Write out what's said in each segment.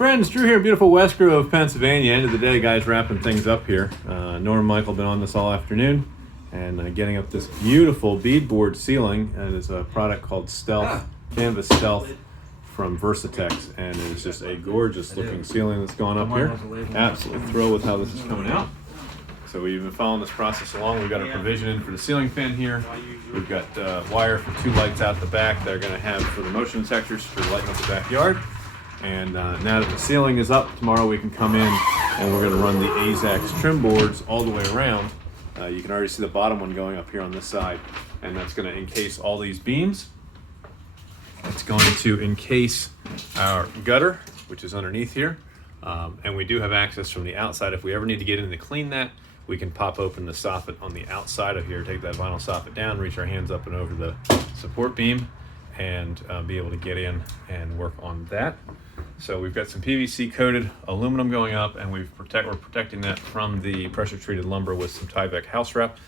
Friends, Drew here in beautiful West Grove, Pennsylvania. End of the day, guys, wrapping things up here. Norm and Michael been on this all afternoon and getting up this beautiful beadboard ceiling. And it's a product called Stealth, Canvas Stealth from 𝗗𝘂𝘀, and it's just a gorgeous looking ceiling that's gone up here. Absolutely thrilled with how this is coming out. So we've been following this process along. We've got our provision in for the ceiling fan here. We've got wire for 2 lights out the back that are going to have for the motion detectors for lighting up the backyard. And now that the ceiling is up, tomorrow we can come in and we're going to run the 𝗷𝘂𝘀 trim boards all the way around. You can already see the bottom one going up here on this side, and that's going to encase all these beams. It's going to encase our gutter, which is underneath here. And we do have access from the outside. If we ever need to get in to clean that, we can pop open the soffit on the outside of here, take that vinyl soffit down, reach our hands up and over the support beam, and be able to get in and work on that. So we've got some PVC coated aluminum going up, and we're protecting that from the pressure treated lumber with some Tyvek house wrap,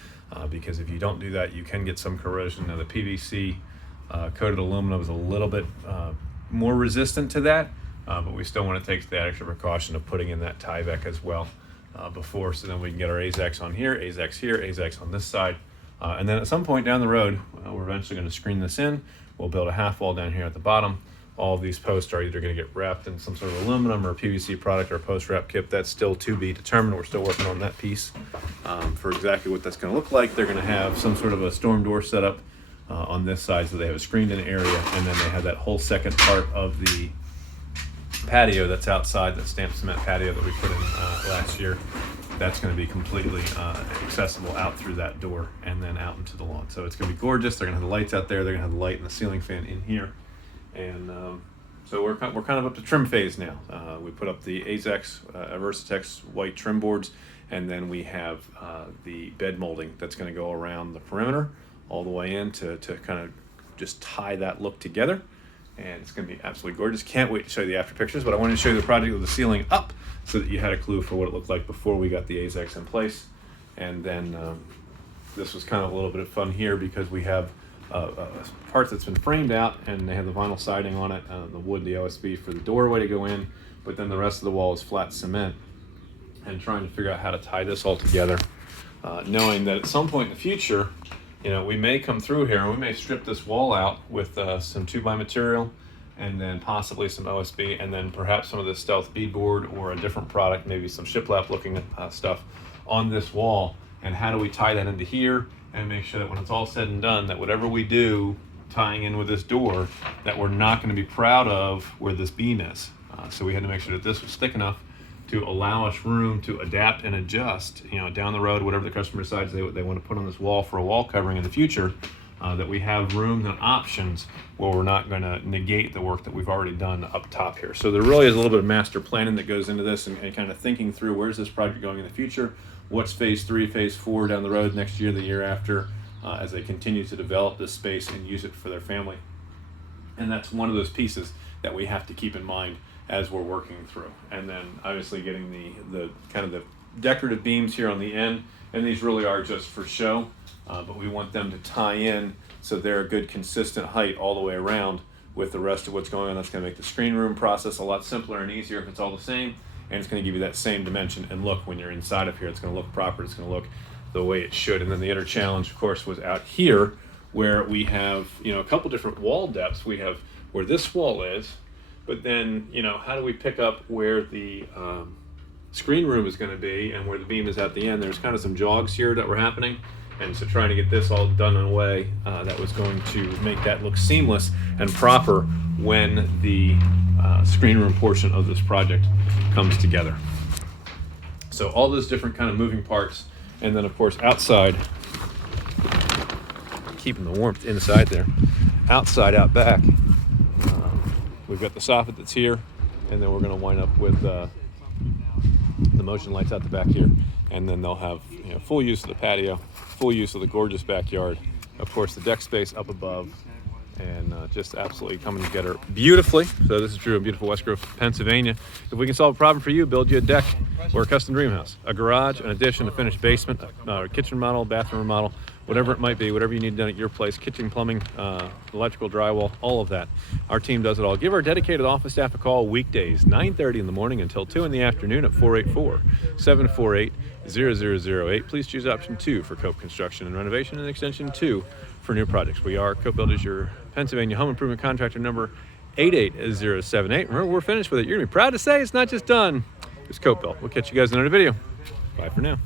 because if you don't do that, you can get some corrosion. Now the PVC coated aluminum is a little bit more resistant to that, but we still want to take that extra precaution of putting in that Tyvek as well before, so then we can get our 𝗷𝘂𝘀 on here, 𝗷𝘂𝘀 here, 𝗷𝘂𝘀 on this side. And then at some point down the road, we're eventually going to screen this in. We'll build a half wall down here at the bottom. All of these posts are either going to get wrapped in some sort of aluminum or PVC product or post wrap kit. That's still to be determined. We're still working on that piece for exactly what that's going to look like. They're going to have some sort of a storm door set up on this side, so they have a screened in area, and then they have that whole second part of the patio that's outside, that stamped cement patio that we put in last year. That's going to be completely accessible out through that door and then out into the lawn. So it's going to be gorgeous. They're going to have the lights out there. They're going to have the light and the ceiling fan in here. And so we're kind of up to trim phase now. We put up the 𝗷𝘂𝘀 white trim boards, and then we have the bed molding that's going to go around the perimeter all the way in to kind of just tie that look together. And it's going to be absolutely gorgeous. Can't wait to show you the after pictures, but I wanted to show you the project with the ceiling up so that you had a clue for what it looked like before we got the 𝗷𝘂𝘀 in place. And then this was kind of a little bit of fun here because we have a part that's been framed out, and they have the vinyl siding on it, the wood, the OSB for the doorway to go in, but then the rest of the wall is flat cement. And trying to figure out how to tie this all together, knowing that at some point in the future, you know, we may come through here and we may strip this wall out with some 2x material and then possibly some OSB and then perhaps some of this stealth beadboard or a different product, maybe some shiplap looking stuff on this wall. And how do we tie that into here and make sure that when it's all said and done, that whatever we do tying in with this door, that we're not going to be proud of where this beam is. So we had to make sure that this was thick enough to allow us room to adapt and adjust, you know, down the road, whatever the customer decides they want to put on this wall for a wall covering in the future, that we have room and options where we're not going to negate the work that we've already done up top here. So there really is a little bit of master planning that goes into this, and kind of thinking through where's this project going in the future, what's phase 3, phase 4 down the road, next year, the year after, as they continue to develop this space and use it for their family. And that's one of those pieces that we have to keep in mind as we're working through. And then obviously getting the kind of the decorative beams here on the end, and these really are just for show, but we want them to tie in so they're a good consistent height all the way around with the rest of what's going on. That's going to make the screen room process a lot simpler and easier if it's all the same, and it's going to give you that same dimension and look when you're inside of here. It's going to look proper, it's going to look the way it should. And then the other challenge, of course, was out here where we have, you know, a couple different wall depths. We have where this wall is, but then, you know, how do we pick up where the screen room is going to be and where the beam is at the end? There's kind of some jogs here that were happening, and so trying to get this all done in a way that was going to make that look seamless and proper when the screen room portion of this project comes together. So all those different kind of moving parts, and then of course outside, keeping the warmth inside there, outside out back, we've got the soffit that's here, and then we're going to wind up with the motion lights out the back here, and then they'll have, you know, full use of the patio, full use of the gorgeous backyard, of course the deck space up above, and just absolutely coming together beautifully. So this is Drew in beautiful West Grove, Pennsylvania. If we can solve a problem for you, build you a deck or a custom dream house, a garage, an addition, a finished basement, a kitchen remodel, bathroom remodel, whatever it might be, whatever you need done at your place, kitchen, plumbing, electrical, drywall, all of that. Our team does it all. Give our dedicated office staff a call weekdays, 9:30 in the morning until 2 in the afternoon at 484-748-0008. Please choose option 2 for Cope Construction and Renovation, and extension 2 for new projects. We are Cope Builders, your Pennsylvania home improvement contractor number 88078. Remember, we're finished with it. You're going to be proud to say it's not just done. It's Cope Built. We'll catch you guys in another video. Bye for now.